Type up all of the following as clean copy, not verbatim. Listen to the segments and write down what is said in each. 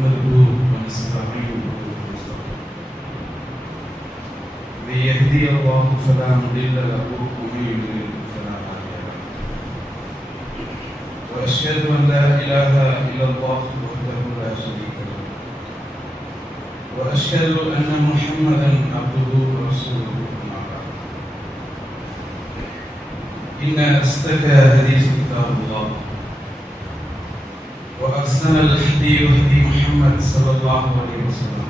نحمده ونستعينه ونستغفره من يهدي الله فلا مضل له ومن يضلل فلا هادي له واشهد ان لا اله الا الله وحده لا شريك له واشهد ان محمدا عبده ورسوله اما بعد ان اصدق الحديث كتاب الله وأحسن الهدي هدي محمد صلى الله عليه وسلم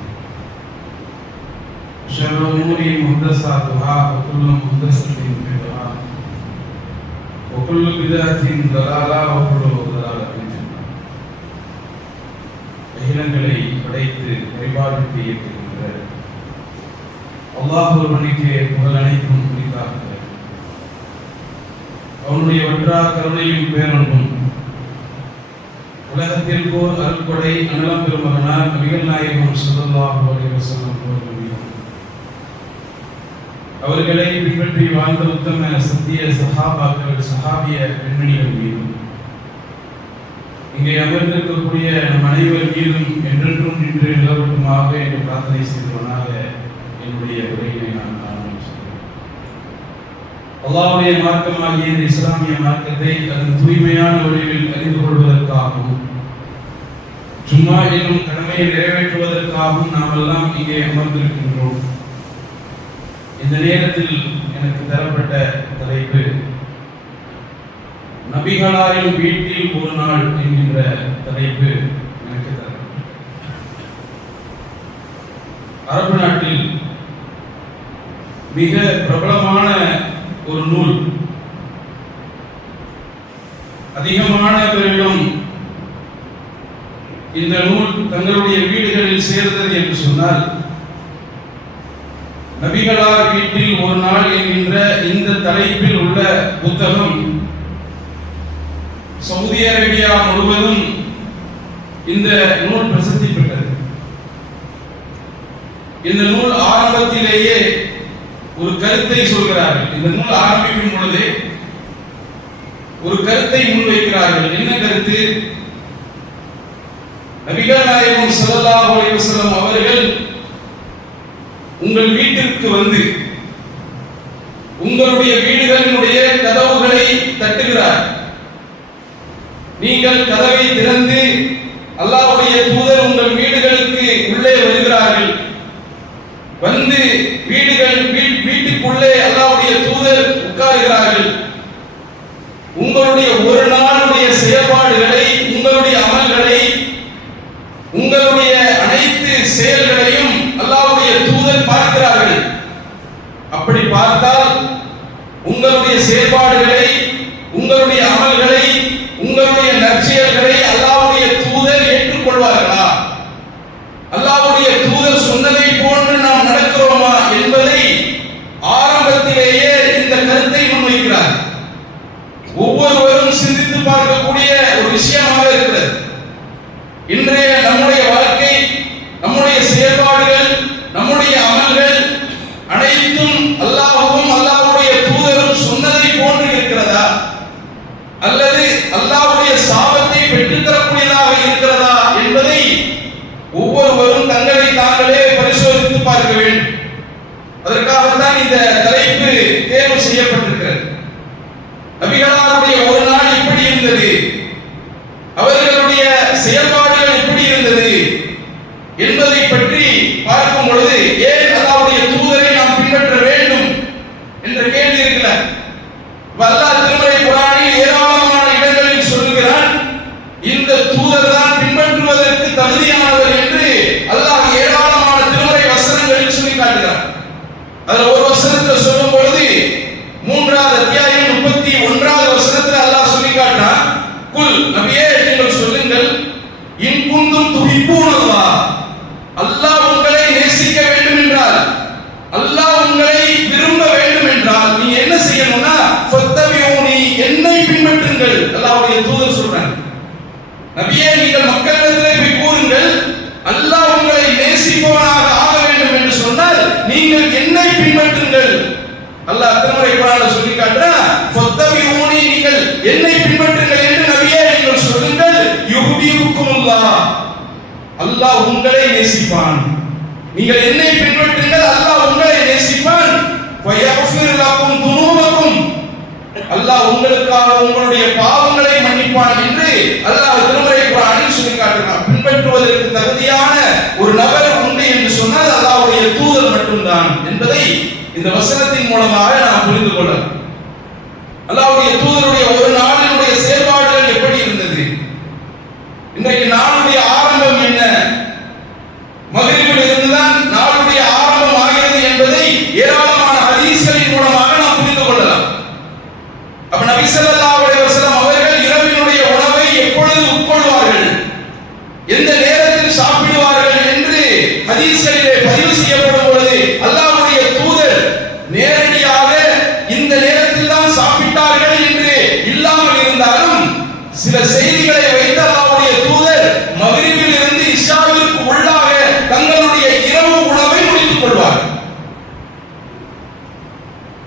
وشر الأمور محدثاتها وكل محدثة بدعة وكل بدعة ضلالة وكل ضلالة في النار. அகிலங்களை படைத்து பரிபாலித்து இயக்குகின்ற அல்லாஹ் ஒருவனுக்கே புகழ் அனைத்தும் உரித்தாக அவனுடைய வற்றா கருணையும் பேரன்பும் உலகத்தில் போர் அருள்கொடை அனலம் பெருமகனார் நபிகள் நாயகம் ஸல்லல்லாஹு அலைஹி வஸல்லம் அவர்களை பின்பற்றி வாழ்ந்த உத்தம சத்திய சஹாபாக்கள் சஹாபிய பெண்மணிகள் மீதும் இங்கே அமர்ந்திருக்கக்கூடிய நம் அனைவர் மீதும் என்றென்றும் நின்று நிலவட்டுமாக என்று பிரார்த்தனை செய்தவனாக என்னுடைய உரையினை நான் ஆரம்பிக்கிறேன். அல்லாஹ்வுடைய மார்க்கமாகிய இந்த இஸ்லாமிய மார்க்கத்தை அதன் தூய்மையான வழியில் அறிந்து கொள்வதற்காகவும் ஜும்மா என்னும் கடமையை நிறைவேற்றுவதற்காகவும் நாம் எல்லாம் இங்கே அமர்ந்திருக்கின்றோம். இந்த நேரத்தில் எனக்கு தரப்பட்ட தலைப்பு நபிகளாரின் வீட்டில் ஒரு நாள் என்கின்ற தலைப்பு எனக்கு தரப்பட்டது. அரபு நாட்டில் மிக பிரபலமான ஒரு நூல், அதிகமான பேரிடம் இந்த நூல் தங்களுடைய வீடுகளில் சேர்ந்தது என்று சொன்னால் நபிகளார் வீட்டில் ஒரு நாள் என்கின்ற இந்த தலைப்பில் உள்ள புத்தகம் சவுதி அரேபியா முழுவதும் இந்த நூல் பிரசித்தி பெற்றது. இந்த நூல் ஆரம்பத்திலேயே ஒரு கருத்தை சொல்கிறார்கள். இந்த நூல் ஆரம்பிக்கும் பொழுது ஒரு கருத்தை முன்வைக்கிறார்கள். என்ன கருத்து? நபிகள் நாயகம் ஸல்லல்லாஹு அலைஹி வஸல்லம் அவர்கள் உங்கள் வீட்டிற்கு வந்து உங்களுடைய வீடுகளினுடைய கதவுகளை தட்டுகிறார். நீங்கள் கதவை திறந்து அல்லாஹ்வுடைய தூதர் உங்கள் வீடுகளுக்கு உள்ளே வருகிறார்கள். வந்து வீட்டுக்குள்ளே அல்லாஹ்வுடைய தூதர் உட்காருகிறார்கள். உங்களுடைய ஒரு நாளுடைய செயல்பாடுகளை, உங்களுடைய அமல்களை, உங்களுடைய அனைத்து செயல்களையும் அல்லாஹ்வுடைய தூதர் பார்க்கிறார்கள். அப்படி பார்த்தால் உங்களுடைய செயல்பாடுகளை, உங்களுடைய அமல்களை, உங்களுடைய நற்செயல்களை அல்லாஹ்வுடைய தூதர் ஏற்றுக்கொள்வார்களா? அல்லாஹ்வுடைய தூதர் சொன்னதை போன்று நாம் நடக்கிறோமா என்பதை ஆரம்பத்திலேயே இந்த கருத்தை முன்வைக்கிறார். ஒவ்வொருவரும் சிந்தித்து பார்க்கக்கூடிய ஒரு விஷயமாக இருக்கிறது. இன்றைய நம்முடைய வாழ்க்கை, நம்முடைய செயல்பாடுகள், நம்முடைய அமல்கள் அனைத்தும் அல்லாஹ்வும் அல்லாஹ்வுடைய தூதரும் சொன்னதை போன்று இருக்கிறதா, அல்லது அல்லாஹ்வுடைய சாபத்தை பெற்றுத்தரக்கூடியதாக இருக்கிறதா என்பதை ஒவ்வொருவரும் தங்களை தாங்களே பரிசோதித்து பார்க்க வேண்டும். அதற்காகத்தான் இந்த தலைப்பு தேர்வு செய்யப்பட்டிருக்கிறது. நபிகளாருடைய ஒரு நாள் எப்படி இருந்தது, அவர்களுடைய செயல்பாடுகள் எப்படி இருந்தது என்பதை பற்றி பார்க்கும் பொழுது ஏன் அல்லாஹ்வுடைய தூதரை நாம் பின்பற்ற வேண்டும் என்ற கேள்வி இருக்குல்ல. அல்லாஹ் திருமறை குர்ஆனில் ஏராளமான இடங்களில் சொல்கிறான், இந்த தூதர் தான் பின்பற்றுவதற்கு தகுதியானவர் என்று அல்லாஹ் ஏராளமான திருமறை வசனங்களில் சொல்லி காட்டுகிறார். அதுல ஒரு வசனத்தில் சொல்லும் பொழுது 3வது அத்தியாயம் 31வது வசனத்தில் அல்லாஹ் சொல்லி காட்டுறான், குல் நபியே நீங்கள் சொல்லுங்கள், இன் குந்தும் துஹிப்பூனல்லாஹ், அல்லாஹ் உங்களை நேசிக்க வேண்டும் என்றால், அல்லாஹ் உங்களை விரும்ப வேண்டும் என்றால் நீங்க என்ன செய்யணும்னா ஃபத்தபியூனி, என்னை பின்பற்றுங்கள். அல்லாஹ்வுடைய தூதர் சொல்றாங்க, நபியே நீங்கள் மக்களிடத்திலே போய் கூறுங்கள், அல்லாஹ் உங்களை நேசிப்பவனாக ஆக வேண்டும் என்று சொன்னால் நீங்கள் என்னை பின்பற்றுங்கள். அல்லாஹ் திருமறை குர்ஆன்ல சொல்லி காட்டுறான், ஃபத்தபியூனி, நீங்கள் என்னை பின்பற்றுங்கள் என்று நபியே நீங்கள் சொல்லுங்கள், யுஹ்பிபுக்குமுல்லாஹ், அல்லாஹ் உங்களை நேசிப்பான். நீங்கள் என்னை பின்பற்றுங்கள், அல்லாஹ் உங்களை நேசிப்பான். ஃபயக்ஃபிர் லக்கும் துனூபக்கும், அல்லாஹ் உங்களுக்காக உங்களுடைய பாவங்களை மன்னிப்பான் என்று அல்லாஹ் திருமறை குர்ஆனில் சொல்லி காட்டுகிறார். பின்பற்றுவதற்கு தகுதியான ஒரு நபர் உண்டு என்று சொன்னால் அல்லாஹ்வுடைய தூதர் மட்டும்தான் என்பதை இந்த வசனத்தின் மூலமாக நாம் புரிந்து கொள்ளலாம். அல்லாஹ்வுடைய தூதருடைய ஒரு நாளினுடைய செயல்பாடுகள் எப்படி இருந்தது? இன்றைக்கு நாளுடைய ஆரம்பம் என்ன? மக்ரிபில் இருந்துதான் நாளுடைய ஆரம்பம் ஆகிறது என்பதை ஏராளமான ஹதீஸ்களின் மூலமாக நாம் புரிந்து கொள்ளலாம். அப்ப நபி ஸல்லல்லாஹு அலைஹி வஸல்லம் அவர்கள் இரவினுடைய உணவை எப்பொழுது உட்கொள்வார்கள், எந்த நேரத்தில் சாப்பிடுவார்கள் என்று ஹதீஸ்களிலே பதிவு செய்யப்படும் பொழுது அல்லாஹ்வுடைய தூதர் நேரடியாக இந்த நேரத்தில் தான் சாப்பிட்டார்கள் என்று இல்லாமல் இருந்தாலும் சில செய்திகளை வைத்து அல்லாஹ்வுடைய தூதர் மக்ரிபில் இருந்து இஷாவிற்கு உள்ளாக தங்களுடைய இரவு உணவை முடித்துக் கொள்வார்.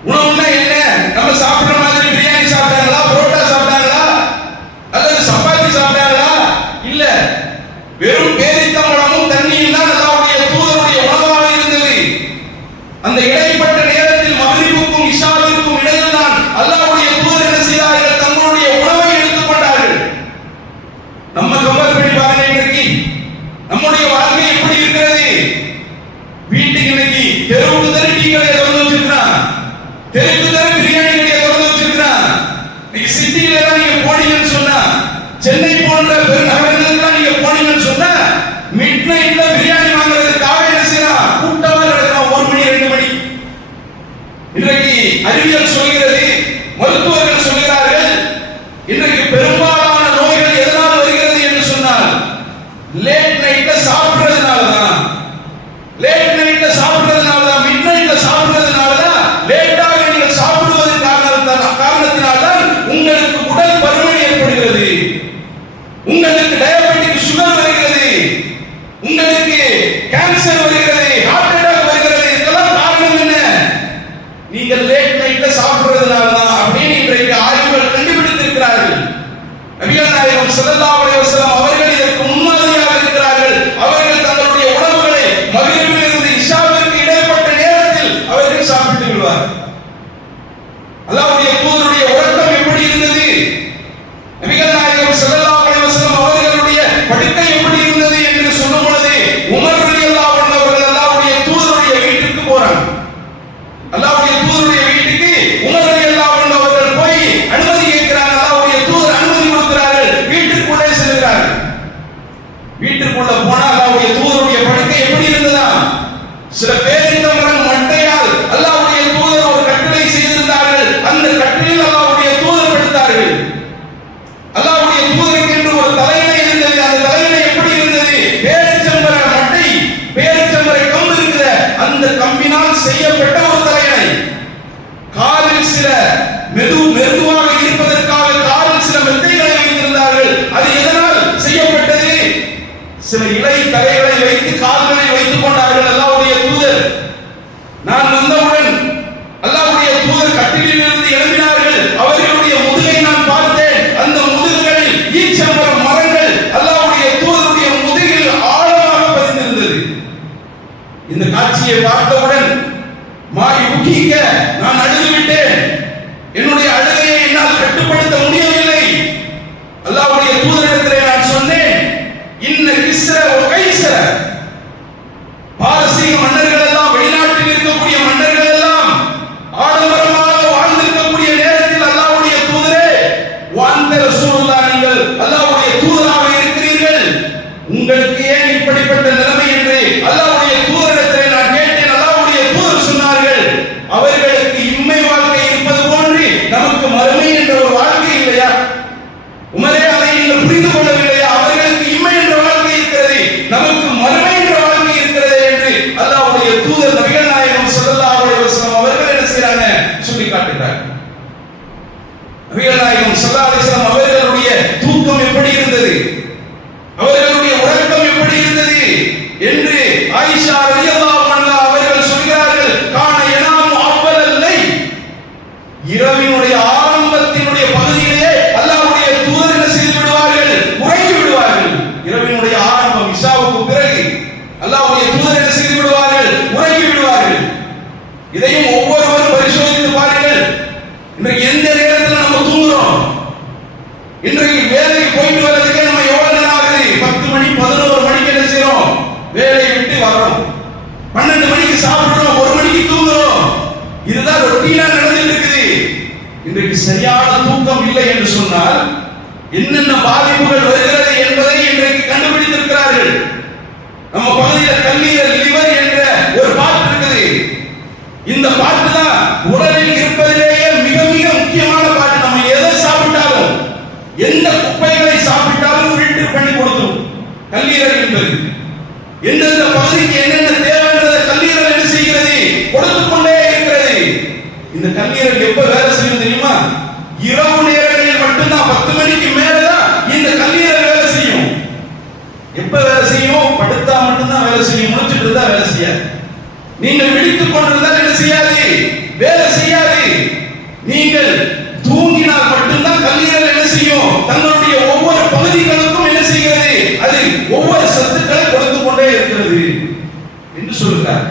உணவுன்னா என்ன? நம்ம சாப்பிடுற மாதிரி பிரியாணி சாப்பிட்டாங்களா, புரோட்டா சாப்பிட்டாங்களா, அல்லது சப்பாத்தி சாப்பிட்டாங்களா? இல்ல, வெறும் பேரித்தம்பழமும் தண்ணியும் தான் அல்லாஹ்வுடைய தூதருடைய உணவாக இருந்தது. அந்த இடைப்பட்ட நேரத்தில் மக்ரிபுக்கும் இஷாவிற்கும் இடையில் தான் அல்லாஹ்வுடைய தூதர் என்ன செய்தார்கள்? தங்களுடைய உணவை எடுத்துக் கொண்டார்கள். நம்ம கம்பேர் பண்ணி பாருங்க, இன்றைக்கு நம்முடைய வாழ்க்கை எப்படி இருக்கிறது? வீட்டுக்கு இன்னைக்கு தெருவுக்கு தெரு டீ கடையை திறந்து வச்சிருக்கான், தெருக்கு தெரு பிரியாணி கடையை திறந்து வச்சிருக்கான். இன்னைக்கு சிட்டியில எல்லாம் நீங்க போனீங்கன்னு சொன்னா, சென்னை போன்ற பெருநகரங்களுக்கு நீங்க போனீங்கன்னு சொன்னா, மிட் நைட்ல பிரியாணி வாங்குறதுக்காக என்ன செய்யறான்? கூட்டமா நடக்கிறான் 1 மணி 2 மணி. இன்றைக்கு அறிவியல் சொல்கிறது, மருத்துவர்கள் சொல்கிறார்கள், இன்றைக்கு பெரும்பாலான நோய்கள் எதனால் வருகிறது என்று சொன்னால் லேட் நைட்ல சாப்பிடுறதுனால தான். லேட் நைட்ல சாப்பிடுறதுனால தான், மிட் நைட்ல சாப்பிடுறதுனால தான், லேட்டாக நீங்கள் சாப்பிடுவதன் காரணத்தினால தான் உங்களுக்கு உடல் பருமன் ஏற்படுகிறது, உங்களுக்கு டயபெட்டிக் சுகர் வருகிறது, உங்களுக்கு கேன்சர் வருகிறது, ஹார்ட் அட்டாக் வருகிறது. இதெல்லாம் காரணம் என்ன? நீங்கள் லேட் நைட்ல சாப்பிடுறதுனால தான் அப்படின்னு இன்றைக்கு ஆய்வுகள் கண்டுபிடித்திருக்கிறார்கள். நபிகள் நாயகம் ஸல்லல்லாஹு அலைஹி வஸல்லம் அவர்கள் இதற்கு முன்மாதிரியாக இருக்கிறார்கள். அவர்கள் தங்களுடைய உணவுகளை மக்ரிபில் இருந்து இஷாவிற்கு இடைப்பட்ட நேரத்தில் அவர்கள் சாப்பிட்டு விடுவார். அல்லாஹ்வுடைய தூதருடைய உறக்கம் எப்படி இருந்தது? நபிகள் நாயகம் ஸல்லல்லாஹு அலைஹி வஸல்லம் அவர்களுடைய படுக்கை எப்படி இருந்தது என்று சொல்லும் பொழுது உமர் ரலியல்லாஹு அன்ஹு அவர்கள் அல்லாஹ்வுடைய தூதருடைய வீட்டுக்கு போறாங்க. அல்லாஹ்வுடைய தூதருடைய வீட்டுக்கு உமர் ரலியல்லாஹு அன்ஹு அவர்கள் போய் அனுமதி கேட்கிறாங்க. அல்லாஹ்வுடைய தூதர் அனுமதி கொடுக்கிறார்கள், வீட்டுக்குள்ளே செல்கிறார்கள். வீட்டுக்குள்ள போனா அல்லாஹ்வுடைய தூதருடைய படுக்கை எப்படி இருந்ததா? சில பேரித்தமரம் மட்டையால் அல்லாஹ்வுடைய தூதர் ஒரு கட்டளை செய்திருந்தார்கள். அந்த கட்டளையில் அல்லாஹ்வுடைய தூதர் படுத்தார்கள். அல்லாஹ்வுடைய தூதருக்கு என்று ஒரு தலையணை இருந்தது. அந்த தலையணை எப்படி இருந்தது? பேரித்தமர மட்டை, பேரித்தமர கம்பு இருக்கிற அந்த கம்பினால் செய்யப்பட்ட ஒரு தலையணை. காலில் சில மெதுவாக இருப்பதற்காக காலில் சில மெத்தைகளை வைத்திருந்தார்கள். அது எதனால் செய்யப்பட்டது? சில இலை தலைகளை வைத்து கால்களை வைத்துக் கொண்டார்கள் அல்லாஹ்வுடைய தூதர். நான் வந்தவுடன் அல்லாஹ்வுடைய தூதர் கட்டிலில் இருந்து எழும்பினார்கள். அவர்களுடைய முதுகை நான் பார்த்தேன். அந்த முதுகுகளில் ஈச்சமர மரங்கள் அல்லாஹ்வுடைய தூதருடைய முதுகில் ஆழமாக பதிந்திருந்தது. இந்த காட்சியை பார்த்தவுடன் நான் அழுது விட்டேன். என்னுடைய அழுகையை என்னால் கட்டுப்படுத்த முடியவில்லை. அல்லாஹ்வுடைய தூதரிடத்திலே நான் சொன்னேன், இன்ன கிஸ்ர வ கைஸர, பாரசீக மன்னர்கள் எல்லாம், வெளிநாட்டில் இருக்கக்கூடிய மன்னர்கள் எல்லாம் ஆடம்பரமாக வாழ்ந்திருக்கக்கூடிய நேரத்தில் அல்லாஹ்வுடைய தூதரே, வாந்த ரசூலுல்லாஹ், நீங்கள் அல்லாஹ்வுடைய தூதராக இருக்கிறீர்கள், உங்களுக்கு ஏன் இப்படிப்பட்ட நிலைமை என்று அல்லாஹ்வுடைய தூதரிடத்திலே நான் கேட்டேன். அல்லாஹ்வுடைய தூதர் சொன்னார்கள், அவர்களுக்கு இம்மை வாழ்க்கை இருப்பது போன்று நமக்கு மறுமை என்ற ஒரு வாழ்க்கை இல்லையா? உமரே, அதை நீங்கள் புரிந்து கொள்ளவில்லையா? அவர்களுக்கு இம்மை என்ற வாழ்க்கை இருக்கிறது, நமக்கு மறுமை என்ற வாழ்க்கை இருக்கிறது என்று அல்லாஹ்வுடைய தூதர் நபிகள் நாயகம் ஸல்லல்லாஹு அலைஹி வஸல்லம் அவர்கள் என்ன செய்றாங்க? சொல்லி காட்டுகிறார். நபிகள் நாயகம் ஸல்லல்லாஹு அலைஹி வஸல்லம் அவர்களுடைய தூக்கம் எப்படி இருந்தது, அவர்களுடைய உறக்கம் எப்படி இருந்தது என்று ஆயிஷா ரலியல்லாஹு அன்ஹா அவர்கள் சொல்கிறார்கள். கான யனாமு அவ்வலல் லைல், இரவினுடைய ஆரம்பத்தினுடைய பகுதியிலே அல்லாஹ்வுடைய தூதர் என்ன செய்து விடுவார்கள்? உறங்கி விடுவார்கள். இரவினுடைய ஆரம்பம் இஷாவுக்கு கல்லீரல் என்பது எந்தெந்த பகுதிக்கு என்னென்ன தேவைன்றதை கல்லீரல் என்ன செய்கிறது? கொடுத்துக் கொண்டே இருக்கிறது. இந்த கல்லீரல் எப்ப வேலை செய்யும் தெரியுமா? இரவு நேரங்களில் மட்டும்தான். 10 மணிக்கு மேலதான் இந்த கல்லீரல் வேலை செய்யும். எப்ப வேலை செய்யும்? படுத்தா மட்டும்தான் வேலை செய்யும். முடிச்சுட்டு இருந்தா வேலை செய்யாது. நீங்கள் விழித்துக் கொண்டிருந்தால் என்ன செய்யாது? வேலை செய்யாது. நீங்கள் தூங்கினால் மட்டும்தான் கல்லீரல் என்ன செய்யும்? தங்களுடைய ஒவ்வொரு பகுதிகளுக்கும் என்ன செய்கிறது? அது ஒவ்வொரு சத்துக்களை கொடுத்துக் கொண்டே இருக்கிறது என்று சொல்கிறார்.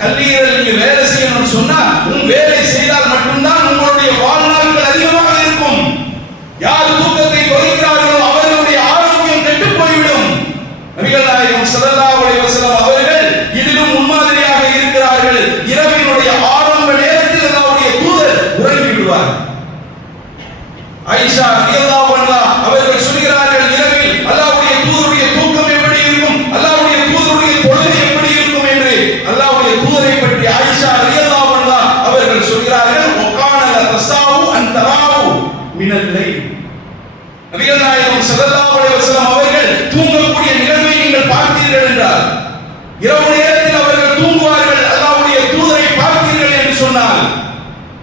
கல்லீரல் நீங்க வேலை செய்யணும்னு சொன்னா உன் வேலை செய்தால் மட்டும்தான் உங்களுடைய வாழ்நாட்கள் அதிகமாக இருக்கும். யார் தூக்கத்தை குறைக்கிறார்களோ அவர்களுடைய ஆரோக்கியம் கெட்டு போய்விடும். நபிகள் நாயகம் ஸல்லல்லாஹு அலைஹி வஸல்லம் அவர்கள் இதிலும் முன்மாதிரியாக இருக்கிறார்கள். இரவினுடைய ஆரம்ப நேரத்தில் அல்லாஹ்வுடைய தூதர் உறங்கி விடுவார். ஆயிஷா ரலியல்லாஹு அன்ஹா அவர்கள் சொல்கிறார்கள், இரவில் அல்லாஹ்வுடைய தூதருடைய தூக்கம் எப்படி இருக்கும், அல்லாஹ்வுடைய தூதருடைய தொழுகை எப்படி இருக்கும் என்று அல்லாஹ்வுடைய தூதரை பற்றி ஆயிஷா ரலியல்லாஹு அன்ஹா அவர்கள் சொல்கிறார்கள், வகான தஸாவு அன் தராவு மினல் லைல். நபிகள் நாயகம் ஸல்லல்லாஹு அலைஹி வஸல்லம் அவர்கள் தூங்கக்கூடிய நிகழ்வை நீங்கள் பார்த்தீர்கள் என்றால், இரவு நேரத்தில் அவர்கள் தூங்குவார்கள். அல்லாஹ்வுடைய தூதரை பார்த்தீர்கள் என்று சொன்னால்,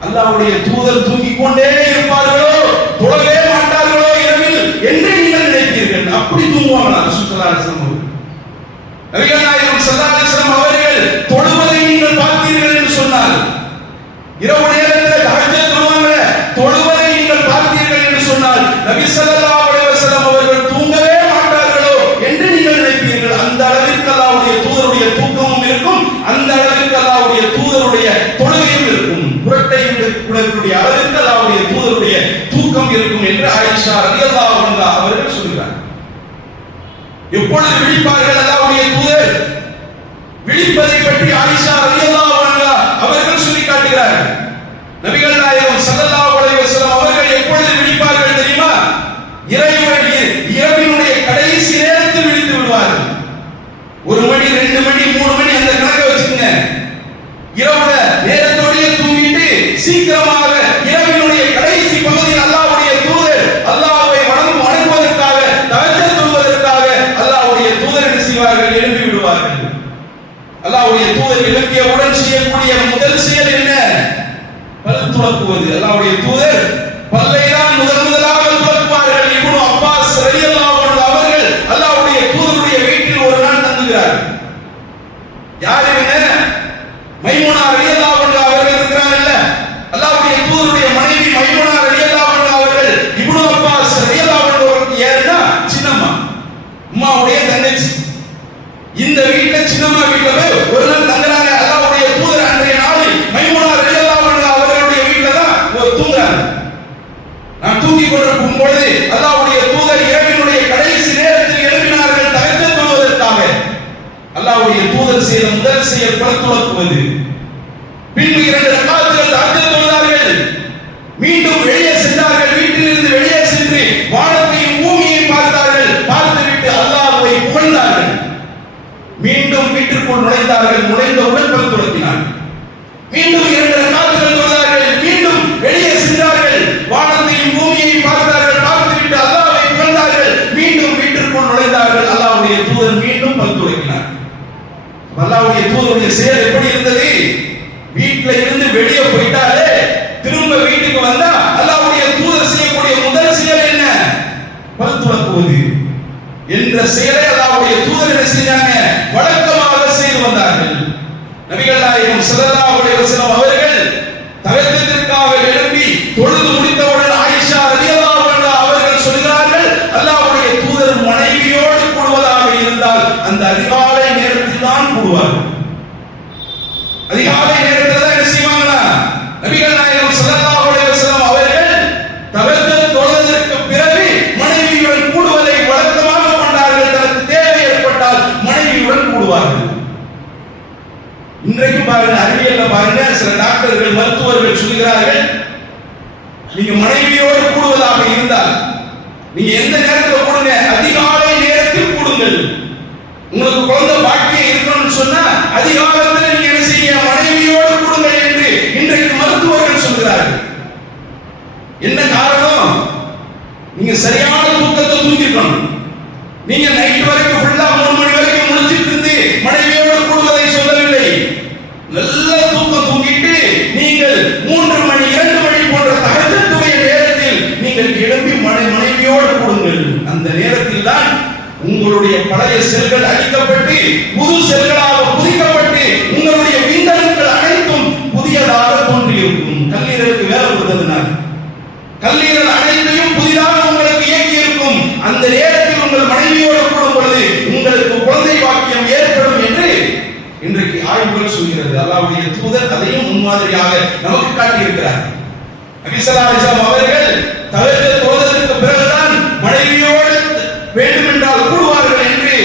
அல்லாஹ்வுடைய தூதர் தூங்கிக் கொண்டே இருப்பார்களோ, தொழவே மாட்டார்களோ இரவில் என்று நீங்கள் நினைத்தீர்கள். அப்படி தூங்குவாங்களா ரசூல் ஸல்லல்லாஹு அலைஹி வஸல்லம்? நபிகள் நாயகம் ஸல்லல்லாஹு அலைஹி வஸல்லம் அவர்கள் தொழுவதை நீங்கள் பார்த்தீர்கள் என்று சொன்னால், இரவு நேரத்தில் தஹஜ்ஜுத் தொழுவாங்க, தொழுவதை நீங்கள் பார்த்தீர்கள் என்று சொன்னால், நபி ஸல்லல்லாஹு அலைஹி வஸல்லம் அவர்கள் தூங்கவே மாட்டார்களோ என்று நீங்கள் நினைப்பீர்கள். அந்த அளவிற்கு அல்லாஹ்வுடைய தூதருடைய தூக்கமும் இருக்கும், அந்த அளவிற்கு அல்லாஹ்வுடைய தூதருடைய தொழுகையும் இருக்கும். புரட்டையும் கூடக்கூடிய அளவிற்கு அல்லாஹ்வுடைய தூதருடைய தூக்கம் இருக்கும் என்று ஆயிஷா ரலியல்லாஹு அன்ஹா அவர்கள் சொல்கிறார். எப்பொழுது விழிப்பார்கள் அல்லாஹ்வுடைய தூதர்? விழிப்பதை பற்றி ஆயிஷா ரலியல்லாஹு அன்ஹா அவர்கள் சொல்லி காட்டுகிறார்கள். நபிகள் நாயகம் ஸல்லல்லாஹு அலைஹி வஸல்லம் அவர்கள் எப்பொழுது விழிப்பார்கள் தெரியுமா? இரவினுடைய கடைசி நேரத்தில் விழித்து விடுவார்கள். 1 மணி 2 மணி 3 மணி அந்த கணக்கை வச்சுக்கங்க. இரவுல நேரத்தோடயே தூங்கிட்டு சீக்கிரமாக இரவினுடைய கடைசி பகுதியில் அல்லாஹ்வுடைய தூதர் அல்லாஹ்வை வணங்குவதற்காக, தஹஜ்ஜுத் தொழுவதற்காக அல்லாஹ்வுடைய தூதர் என்ன செய்வார்கள்? எழுப்பி விடுவார்கள். அல்லாஹ்வுடைய தூதர் எழுப்பியவுடன் செய்யக்கூடிய முதல் செயல் என்ன? பல் துலக்குவது. அல்லாஹ்வுடைய தூதர் பல்லை தான் முதலாக துலக்குவார்கள். இப்னு அப்பாஸ் ரலியல்லாஹு அன்ஹு அவர்கள் அல்லாஹ்வுடைய தூதருடைய வீட்டில் ஒரு நாள் தங்குகிறார்கள். யார் இவங்க? மைமுனா ரலியல்லாஹு அன்ஹா அவர்கள் இருக்கிறாங்கல்ல, அல்லாஹ்வுடைய தூதருடைய மனைவி மைமுனா ரலியல்லாஹு அன்ஹா அவர்கள் இப்னு அப்பாஸ் ரலியல்லாஹு அன்ஹு அவருக்கு யாருன்னா சின்னம்மா, அம்மாவுடைய தங்கச்சி. இந்த வீட்ல சின்னம்மா வீட்ல போய் ஒரு நாள் தங்குறாங்க. அல்லாஹ்வுடைய தூதர் அன்றைய நாளில் மைமுனா ரலியல்லாஹு அன்ஹா அவர்களுடைய வீட்ல தான் தூங்குறாங்க. நான் தூங்கிக் கொண்டிருக்கும் பொழுது அல்லாஹ்வுடைய தூதர் இரவினுடைய கடைசி நேரத்தில் எழுப்பினார்கள் தஹஜ்ஜுத் தொழுவதற்காக. அல்லாஹ்வுடைய தூதர் செய்த முதல் செயல் பல் துலக்குவது. பின்பு 2 ரக்காத்துகள் தஹஜ்ஜுத் தொழுதார்கள். மீண்டும் வெளியே சென்றார்கள். வீட்டிலிருந்து வெளியே சென்று வானத்தையும் பூமியையும் பார்த்தார்கள். பார்த்துவிட்டு அல்லாஹ்வை புகழ்ந்தார்கள். மீண்டும் வீட்டிற்குள் நுழைந்தார்கள். நுழைந்தவுடன் பல் துலக்கினார்கள். மீண்டும் 2 ரக்காத்துகள் தொழுதார்கள். மீண்டும் வெளியே சென்றார்கள். வானத்தையும் பூமியையும் பார்த்தார்கள். பார்த்துவிட்டு அல்லாஹ்வை புகழ்ந்தார்கள். மீண்டும் வீட்டிற்குள் நுழைந்தார்கள். அல்லாஹ்வுடைய தூதர் மீண்டும் பல் துலக்கினார். அல்லாஹ்வுடைய தூதருடைய செயல் எப்படி இருந்தது? வீட்ல இருந்து வெளியே போயிட்டாலே திரும்ப வீட்டுக்கு வந்தா அல்லாஹ்வுடைய தூதர் செய்யக்கூடிய முதல் செயல் என்ன? பல் துலக்குவது என்ற செயலை அல்லாஹ்வுடைய தூதர் என்ன செஞ்சாங்க? வழக்கமாக செய்து வந்தார்கள். நபிகள் நாயகம் ஸல்லல்லாஹு அலைஹி வஸல்லம் அவர்கள் தஹஜ்ஜுத்திற்காக எழுப்பி தொழுது முடித்தவுடன் ஆயிஷா ரலியல்லாஹு அன்ஹா அவர்கள் சொல்கிறார்கள், அல்லாஹ்வுடைய தூதர் மனைவியோடு கூடுவதாக இருந்தால் அந்த அதிகாலை நேரத்தில் தான் கூடுவார்கள். அதிகாலை நேரத்தில் தான் என்ன செய்வாங்களா? நபிகள் நாயகம் ஸல்லல்லாஹு அலைஹி வஸல்லம் அவர்கள் தஹஜ்ஜுத் தொழுவதற்கு பிறகு மனைவியுடன் கூடுவதை வழக்கமாக கொண்டார்கள். தனக்கு தேவை ஏற்பட்டால் மனைவியுடன் கூடுவார்கள். இன்றைக்கு பாருங்க, அறிவியல்ல பாருங்க, சில டாக்டர்கள் மருத்துவர்கள் சொல்கிறார்கள், நீங்க மனைவியோடு கூடுவதாக இருந்தால் நீங்க எந்த நேரத்தில் கூடுங்க? அதிகாலை நேரத்தில் கூடுங்கள். உங்களுக்கு குழந்தை பாக்கியம் இருக்கணும்னு சொன்னா அதிகாலத்தில் நீங்க என்ன செய்ய? மனைவியோடு கூடுங்கள் என்று இன்றைக்கு மருத்துவர்கள் சொல்கிறார்கள். என்ன காரணம்? நீங்க சரியான தூக்கத்தை தூங்கிக்கணும். நீங்க நைட் வரை உங்களுடைய பழைய செல்கள் அழிக்கப்பட்டு புது செல்களாக புதிக்கப்பட்டு உங்களுடைய விந்தணுக்கள் அனைத்தும் புதியதாக தோன்றியிருக்கும். கல்லீரலுக்கு வேலை கொடுத்ததுனால கல்லீரல் அனைத்தையும் புதிதாக உங்களுக்கு இயக்கி இருக்கும். அந்த நேரத்தில் உங்கள் மனைவியோடு கூடும் பொழுது உங்களுக்கு குழந்தை பாக்கியம் ஏற்படும் என்று இன்றைக்கு ஆய்வுகள் சொல்கிறது. அல்லாஹ்வுடைய தூதர் அதையும் முன்மாதிரியாக நமக்கு காட்டியிருக்கிறார். நபி ஸல்லல்லாஹு அலைஹி வஸல்லம் அவர்கள் தஹஜ்ஜுத் தொழுததற்கு பிறகுதான் மனைவியோடு வேண்டுமென்றால் கூடுவார்கள் என்று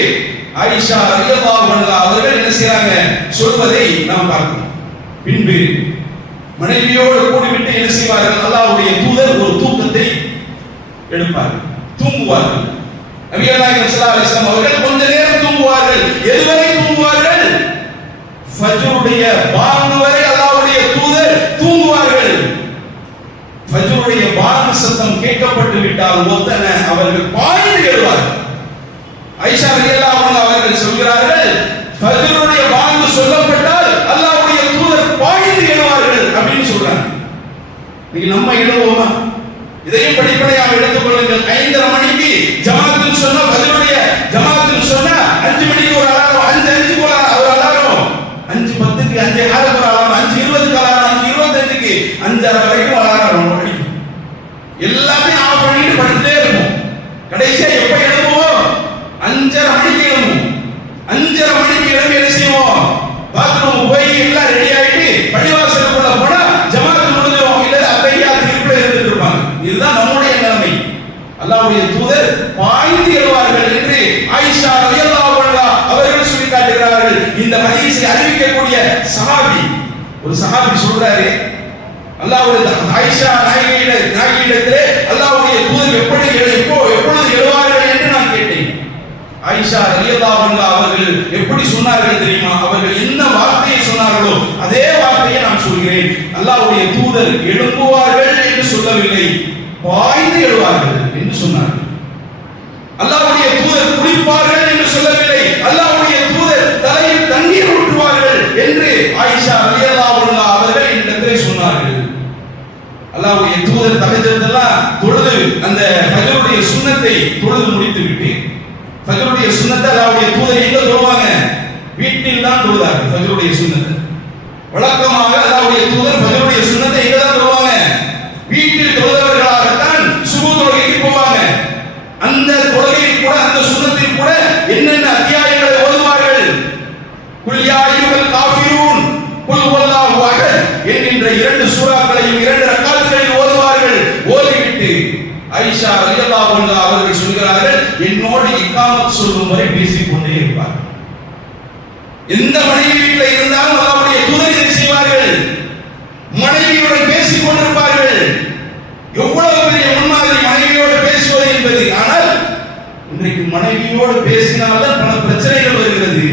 ஆயிஷா ரலியல்லாஹு அன்ஹா அவர்கள் என்ன செய்றாங்க சொல்வதை நாம் பார்க்கிறோம். பின்பு மனைவியோடு கூடிவிட்டு என்ன செய்வார்கள்? அல்லாஹ்வுடைய தூதர் ஒரு தூக்கத்தை எடுப்பார்கள், தூங்குவார்கள். நபிகள் நாயகம் ஸல்லல்லாஹு அலைஹி வஸல்லம் அவர்கள் கொஞ்ச நேரம் தூங்குவார்கள். எதுவரை தூங்குவார்கள்? ஃபஜ்ருடைய பாங்கு வரை அல்லாஹ்வுடைய தூதர் தூங்குவார்கள். ஃபஜ்ருடைய பாங்கு சத்தம் கேட்கப்பட்டு விட்டால் ஒத்தன அவர்கள் பாய்ந்து எழுவார்கள். ஆயிஷா ரலியல்லாஹு அன்ஹா அவர்கள் சொல்கிறார்கள், ஃபஜ்ருடைய பாங்கு சொல்லப்பட்டால் அல்லாஹ்வுடைய தூதர் பாய்ந்து எழுவார்கள் அப்படின்னு சொல்றாங்க. நீங்க நம்ம எழுவோமா? இதையும் படிப்படியாக எடுத்துக் கொள்ளுங்கள். 5:30 மணிக்கு ஜமாத்துன்னு சொன்னா ஃபஜ்ருடைய ஜமாத்துன்னு சொன்னா 5 மணிக்கு ஒரு அலாரம், 5:05க்கு ஒரு அலாரம், 5:10க்கு 5:06க்கு ஒரு அலாரம், 5:20க்கு அலாரம், 5:25க்கு 5:30 வரைக்கும் அலாரம் அடிக்கும். எல்லாமே ஆஃப் பண்ணிட்டு படுத்துட்டே இருக்கும். கடைசியா எப்ப எழுப்புவோம்? 5:30 மணிக்கு எழுப்புவோம். 5:30 மணிக்கு எழுப்பி என்ன செய்வோம்? பாத்ரூம் போய் எல்லாம் ரெடி ஆயிட்டு பள்ளிவாசலுக்குள்ள போனா ஜமாத் முடிஞ்சிடும். இல்ல அத்தையாத் இருப்பில இருந்துட்டு இருப்பாங்க. இதுதான் நம்முடைய நிலைமை. அல்லாஹ்வுடைய தூதர் பாய்ந்து எழுவார்கள் என்று ஆயிஷா ரலியல்லாஹு அன்ஹா அவர்கள் சொல்லி காட்டுகிறார்கள். இந்த ஹதீஸை அறிவிக்கக்கூடிய சஹாபி ஒரு சஹாபி சொல்றாரு, அல்லாஹ்வுடைய ஆயிஷா நாயகியிடத்திலே அல்லாஹ்வுடைய தூதர் எப்பொழுது எழுவார்கள் என்று நான் கேட்டேன். ஆயிஷா ரலியல்லாஹு அன்ஹா அவர்கள் எப்படி சொன்னார்கள் தெரியுமா? அவர்கள் என்ன வார்த்தையை சொன்னார்களோ அதே வார்த்தையை நான் சொல்கிறேன். அல்லாஹ்வுடைய தூதர் எழும்புவார்கள் என்று சொல்லவில்லை, பாய்ந்து எழுவார்கள் என்று சொன்னார்கள். அல்லாஹ்வுடைய தூதர் குளிப்பார்கள் என்று சொல்லவில்லை, அல்லாஹ்வுடைய தூதர் தலையில் தண்ணீர் ஊற்றுவார்கள் என்று ஆயிஷா ரலியல்லாஹு அன்ஹா அவர்கள் என்னிடத்திலே சொன்னார்கள். அல்லாஹ்வுடைய தூதர் தஹஜ்ஜுதெல்லாம் தொழுது அந்த ஃபஜ்ருடைய சுன்னத்தை தொழுது முடித்துவிட்டு, ஃபஜ்ருடைய சுன்னத்தை அல்லாஹ்வுடைய தூதர் எங்க தொழுவாங்க? வீட்டில் தான் தொழுதார்கள். ஃபஜ்ருடைய சுன்னத்தை வழக்கமாக அல்லாஹ்வுடைய தூதர் ஃபஜ்ருடைய சுன்னத்தை எங்க தான் தொழுவாங்க? வீட்டில் தொழுதவர்களாகத்தான் சுபு தொழுகைக்கு போவாங்க. அந்த தொழுகையில் கூட அந்த சுன்னத்தில் கூட என்னென்ன அத்தியாயங்களை ஓதுவார்கள்? குல் யா அய்யுஹல் காஃபிரூன், குல் ஹுவல்லாஹு அஹத் என்கின்ற 2 சூறாக்களையும் 2 ரக்காத்துகளில் ஓதுவார்கள். ஓதிவிட்டு ஆயிஷா ரலியல்லாஹு அன்ஹா அவர்கள் சொல்கிறார்கள், என்னோடு இக்காமத் சொல்லும் வரை பேசிக்கொண்டே இருப்பார். எந்த மனைவி வீட்டில் இருந்தாலும் அல்லாஹ்வுடைய தூதர் இதை செய்வார்கள். மனைவியுடன் பேசிக் கொண்டிருப்பார்கள். எவ்வளவு பெரிய முன்மாதிரி மனைவியோடு பேசுவது என்பது. ஆனால் இன்றைக்கு மனைவியோடு பேசினால்தான் பல பிரச்சனைகள் வருகிறது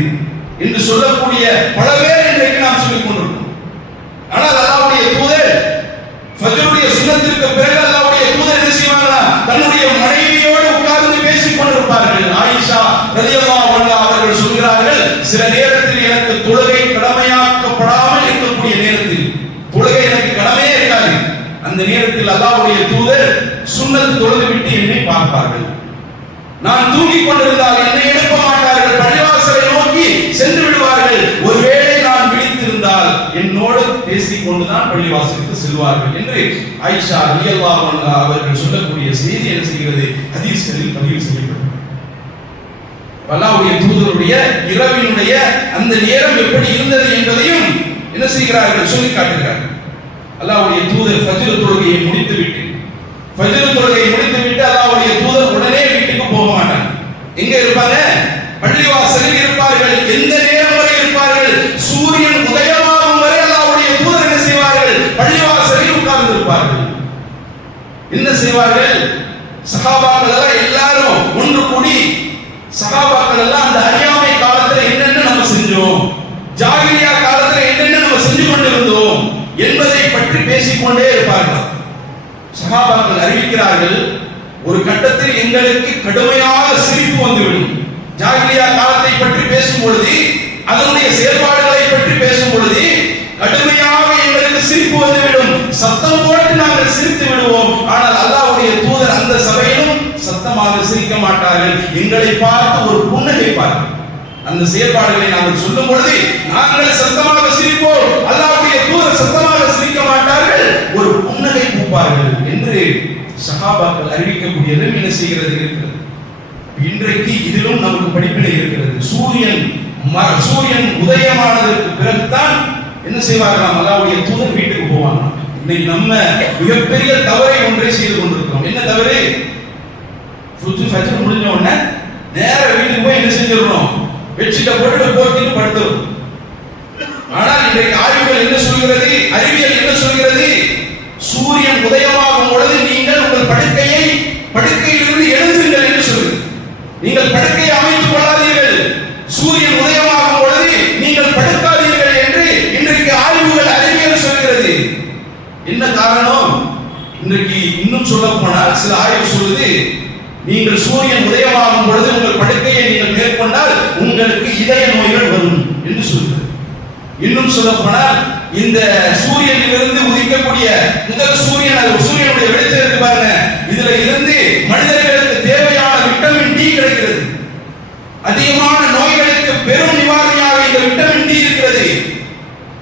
என்று சொல்லக்கூடிய பல பேர் இன்றைக்கு நாம் சொல்லிக் கொண்டிருக்கிறோம். ஆனால் அல்லாஹ்வுடைய தூதர் ஃபஜ்ருடைய சுன்னத்திற்கு பிறகு அல்லாஹ்வுடைய தூதர் என்ன செய்வாங்களா? தன்னுடைய மனைவியோடு உட்கார்ந்து பேசிக் கொண்டிருப்பார்கள். ஆயிஷா ரலியல்லாஹு அன்ஹா அவர்கள் சொல்கிறார்கள், சில நேரத்தில் எனக்கு தொழுகை கடமையாக்கப்படாமல் இருக்கக்கூடிய நேரத்தில், தொழுகை எனக்கு கடமையே இருக்காது, அந்த நேரத்தில் அல்லாஹ்வுடைய தூதர் சுன்னத் தொழுது விட்டு என்னை பார்ப்பார்கள். நான் தூங்கிக் கொண்டிருந்தால் என்னை எழுப்ப மாட்டார்கள், பள்ளிவாசலை நோக்கி சென்று விடுவார்கள். ஒருவேளை நான் விழித்திருந்தால் என்னோடு பேசிக் கொண்டுதான் பள்ளிவாசலுக்கு செல்வார்கள் என்று ஆயிஷா ரலியல்லாஹு அன்ஹா அவர்கள் சொல்லக்கூடிய செய்தி என்ன செய்கிறது? ஹதீஸ்களில் பதிவு செய்யப்பட்டது. அல்லாஹ்வுடைய தூதருடைய இரவினுடைய அந்த நேரம் எப்படி இருந்தது என்பதையும் என்ன செய்கிறார்கள்? சொல்லி காட்டுகிறார்கள். அல்லாஹ்வுடைய தூதர் ஃபஜ்ர் தொழுகையை முடித்துவிட்டு அல்லாஹ்வுடைய தூதர் உடனே வீட்டுக்கு போக மாட்டாங்க. எங்க இருப்பாங்க? பள்ளிவாசலில் இருப்பார்கள். எந்த நேரம் வரை இருப்பார்கள்? சூரியன் உதயமாகும் வரை அல்லாஹ்வுடைய தூதர் என்ன செய்வார்கள்? பள்ளிவாசலில் உட்கார்ந்து இருப்பார்கள். என்ன செய்வார்கள்? சஹாபாக்கள் எல்லாம் எல்லாரும் ஒன்று கூடி, சஹாபாக்கள் எல்லாம் அந்த அறியாமை காலத்துல என்னென்ன நம்ம செஞ்சோம், ஜாகிலியா காலத்துல என்னென்ன நம்ம செஞ்சு கொண்டிருந்தோம் என்பதை பற்றி பேசிக்கொண்டே இருப்பார்கள். சஹாபாக்கள் அறிவிக்கிறார்கள், ஒரு கட்டத்தில் எங்களுக்கு கடுமையாக சிரிப்பு வந்துவிடும். ஜாகிலியா காலத்தை பற்றி பேசும் பொழுது, அதனுடைய செயல்பாடுகளை பற்றி பேசும் பொழுது கடுமையாக எங்களுக்கு சிரிப்பு வந்துவிடும். சத்தம் போட்டு நாங்கள் சிரித்து விடுவோம். ஆனால் அல்லாஹ்வுடைய தூதர் அந்த சபையிலும் சத்தம் சத்தமாக சிரிக்க மாட்டார்கள், எங்களை பார்த்து ஒரு புன்னகைப்பார்கள். அந்த செயல்பாடுகளை நாங்கள் சொல்லும் பொழுது நாங்கள் சத்தமாக சிரிப்போம், அல்லாஹ்வுடைய தூதர் சத்தமாக சிரிக்க மாட்டார்கள், ஒரு புன்னகை பூப்பார்கள் என்று சஹாபாக்கள் அறிவிக்கக்கூடியது என்ன செய்கிறது இருக்கிறது. இன்றைக்கு இதிலும் நமக்கு படிப்பினை இருக்கிறது. சூரியன் உதயமானதற்கு பிறகுதான் என்ன செய்வார்கள், அல்லாஹ்வுடைய தூதர் வீட்டுக்கு போவாங்க. இன்னைக்கு நம்ம மிகப்பெரிய தவறை ஒன்றை செய்து கொண்டிருக்கிறோம். என்ன தவறு? ஃபஜ்ர் முடிஞ்ச உடனே நேர வீட்டுக்கு போய் என்ன செஞ்சிடணும், பெட்ஷீட்டை போட்டு போத்திட்டு படுத்துரும். ஆனால் இன்றைக்கு ஆய்வுகள் என்ன சொல்கிறது, அறிவியல் என்ன சொல்கிறது, சூரியன் உதயமாகும் பொழுது நீங்கள் உங்கள் படுக்கையிலிருந்து எழுந்துங்கள் என்று சொல்கிறது. நீங்கள் படுக்கையை அமைத்துக் கொள்ளாதீர்கள், சூரியன் உதயமாகும் பொழுது நீங்கள் படுக்காதீர்கள் என்று இன்றைக்கு ஆய்வுகள் அறிவியல் சொல்கிறது. என்ன காரணம்? இன்றைக்கு இன்னும் சொல்ல போனால் சில ஆய்வு சொல்லுது, நீங்கள் சூரியன் உதயமாகும் பொழுது உங்கள் படுக்கையை நீங்கள் மேற்கொண்டால் உங்களுக்கு இதய நோய்கள் வரும் என்று சொல்கிறது. இன்னும் சொல்ல போனால் இந்த சூரியனிலிருந்து உதிக்கக்கூடிய முதல் சூரியனுடைய வெளிச்சம் இருக்கு பாருங்க, இதுல இருந்து மனிதர்களுக்கு தேவையான விட்டமின் டி கிடைக்கிறது. அதிகமான நோய்களுக்கு பெரும் நிவாரணியாக இந்த விட்டமின் டி இருக்கிறது.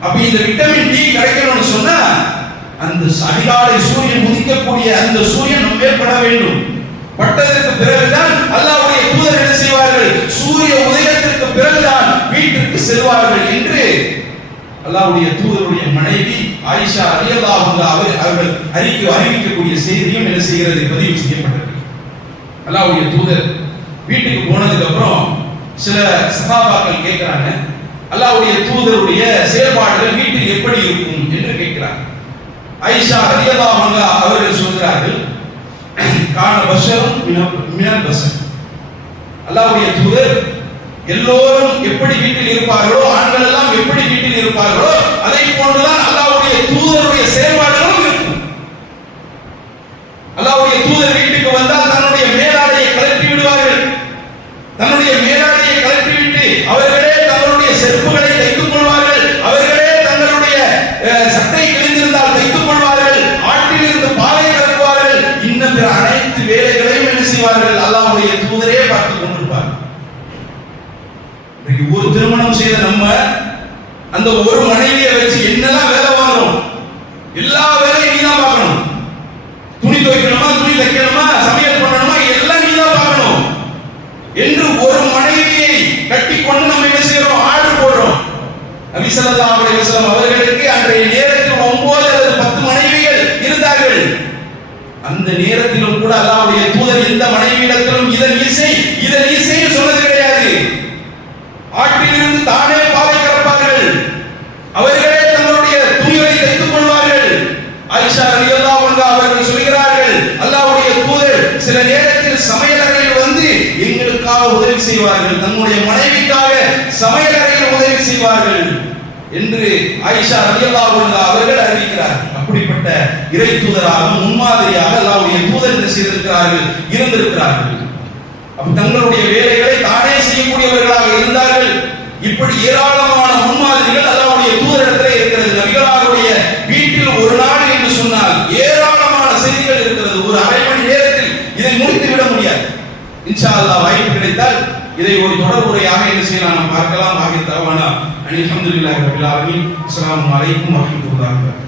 அப்ப இந்த விட்டமின் டி கிடைக்கணும்னு சொன்னா அந்த அதிகாலை சூரியன் உதிக்கக்கூடிய அந்த சூரியன் நம்ம மேற்பட வேண்டும். பட்டதற்கு பிறகுதான் அல்லாஹ்வுடைய தூதர் என்ன செய்வார்கள், சூரிய உதயத்திற்கு பிறகுதான் வீட்டிற்கு செல்வார்கள் என்று அல்லாஹ்வுடைய தூதருடைய மனைவி ஆயிஷா ரலியல்லாஹு அன்ஹா அவர்கள் அறிவிக்கக்கூடிய செய்தியும் என்ன செய்கிறது, பதிவு செய்யப்பட்டது. அல்லாஹ்வுடைய தூதர் வீட்டுக்கு போனதுக்கு அப்புறம் சில சஹாபாக்கள் கேட்கிறாங்க, அல்லாஹ்வுடைய தூதருடைய செயல்பாடுகள் வீட்டில் எப்படி இருக்கும் என்று கேட்கிறாங்க. ஆயிஷா ரலியல்லாஹு அன்ஹா அவர்கள் சொல்கிறார்கள், கான பஷரும் மினல் பஷர், அல்லாஹ்வுடைய தூதர் எல்லோரும் எப்படி வீட்டில் இருப்பார்களோ, ஆண்கள் எல்லாம் எப்படி வீட்டில் இருப்பார்களோ அதை போன்றுதான் அல்லாஹ்வுடைய தூதருடைய செயல்பாடுகளும் இருக்கும். அல்லாஹ்வுடைய தூதர் வீட்டுக்கு வந்தால் தன்னுடைய மேலாடையை கழற்றி விடுவார்கள். தன்னுடைய மேலாடையை கழற்றி விட்டு அவர்களே தங்களுடைய செருப்புகளை தைத்துக் கொள்வார்கள். அவர்களே தங்களுடைய சட்டை கிழிந்திருந்தால் தைத்துக் கொள்வார்கள். ஆட்டிலிருந்து பாலை கறக்குவார்கள். இன்னும் பிற அனைத்து வேலைகளையும் என்ன செய்வார்கள், அல்லாஹ்வுடைய தூதரே பார்த்துக் கொண்டிருப்பார்கள். ஒரு திருமணம் செய்த நம்ம அந்த ஒரு மனைவியை வச்சு என்னெல்லாம் வேலை வாங்கணும், எல்லா வேலையும் நீதான் பார்க்கணும். துணி துவைக்கணுமா, துணி தைக்கணுமா, சமையல் பண்ணணுமா, எல்லாம் நீதான் பார்க்கணும் என்று ஒரு மனைவியை கட்டி கொண்டு நம்ம என்ன செய்யறோம், ஆர்டர் போடுறோம். நபி ஸல்லல்லாஹு அலைஹி வஸல்லம் அவர்களுக்கு அன்றைய நேரத்தில் 9 அல்லது 10 மனைவிகள் இருந்தார்கள். அந்த நேரத்திலும் கூட அல்லாஹ்வுடைய தூதர் எந்த மனைவியிடத்திலும் இதன் இசை சொன்னது கிடையாது. ஆட்டிலிருந்து தானே பாலை கறப்பார்கள். அவர்களே தங்களுடைய துணிகளை தைத்துக் கொள்வார்கள். ஆயிஷா ரலியல்லாஹு அன்ஹா அவர்கள் சொல்கிறார்கள், அல்லாஹ்வுடைய தூதர் சில நேரத்தில் சமையலறையில் வந்து எங்களுக்காக உதவி செய்வார்கள், தன்னுடைய மனைவிக்காக சமையலறையில் உதவி செய்வார்கள் என்று ஆயிஷா ரலியல்லாஹு அன்ஹா அவர்கள் அறிவிக்கிறார்கள். அப்படிப்பட்ட இறை தூதராக முன்மாதிரியாக அல்லாஹ்வுடைய தூதர் என்ன செய்திருக்கிறார்கள், இருந்திருக்கிறார்கள். தங்களுடைய வேலைகளை தானே செய்யக்கூடியவர்களாக இருந்தார்கள். இப்படி ஏராளமான முன்மாதிரிகள் அல்லாஹ்வுடைய தூதரிடத்தில் இருக்கிறது. நபிகளாருடைய வீட்டில் ஒரு நாள் என்று சொன்னால் ஏராளமான செய்திகள் இருக்கிறது. ஒரு அரை மணி நேரத்தில் இதை முடித்து விட முடியாது. இன்ஷா அல்லாஹ் வாய்ப்பு கிடைத்தால் இதை ஒரு தொடர்புரையாக என்ன செய்யலாம், நாம் பார்க்கலாம். ஆகிய தவானா அல்ஹம்துலில்லாஹி ரப்பில் ஆலமீன். அஸ்ஸலாமு அலைக்கும் வரஹ்மத்துல்லாஹி வபரகாத்துஹு.